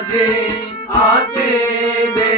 মাঝে আছে দে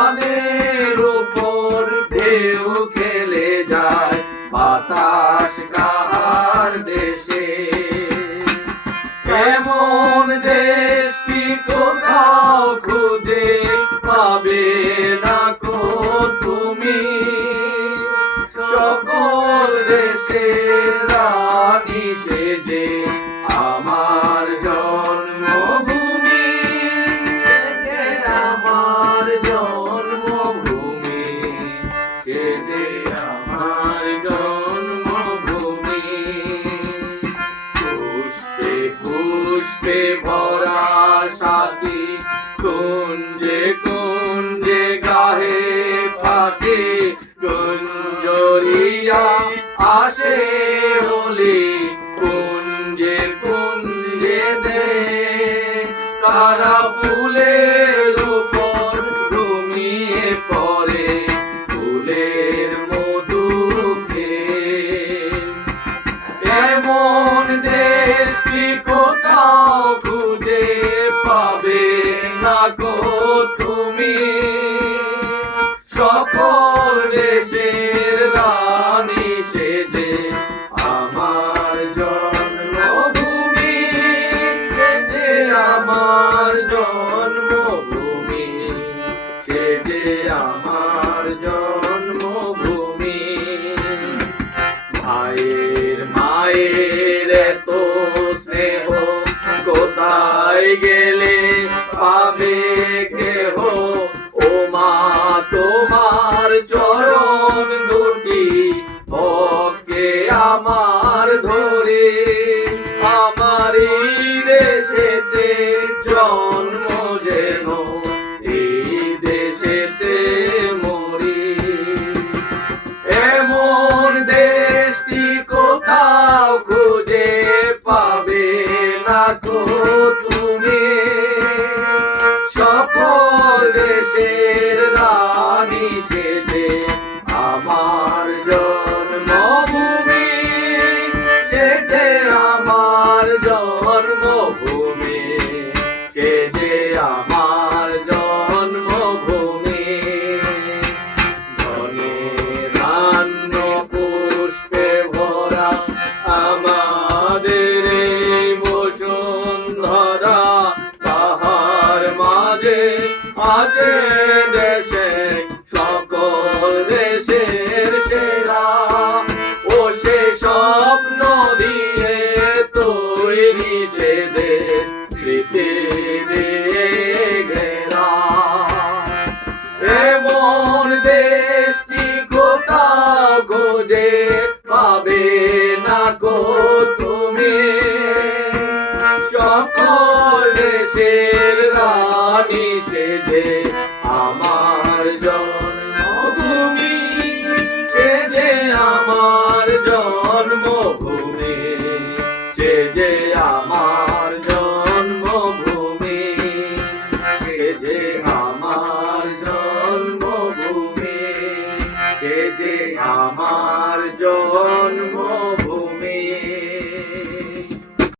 ধানের উপর ঢেউ খেলে যায়, বাতাস কাহার দেশে। এমন দেশটি কোথাও খুঁজে পাবে না কো তুমি। সকল দেশের ভরা কোথাও খুঁজে পাবে না গো তুমি। সকল দেশের রানী সেজে আমার জন্মভূমি, সেজে আমার জন্মভূমি, সেজে আমার জন্মভূমি। মায়ের মায়ের এত কোথায় গেলে পাবে কেহ? ও মা তোমার চরণ দুটি ভক্কে আমার ধরে। আমার এই দেশেতে জন্ম যেন, এই দেশেতে মরি। এমন দেশটি কোথাও খুঁজে পাবে না তো। সেজে আমার জন্মভূমি, সেজে আমার জন্মভূমি। ধনে ধান্য পুষ্পে ভরা আমাদের বসুন্ধরা, তাহার মাঝে আছে দেশে, সকল দেশের দেশ স্মৃতি গো তুমি? দেশের আমার জন্মভূমি সেজে আমার জন্মভূমি। Hey.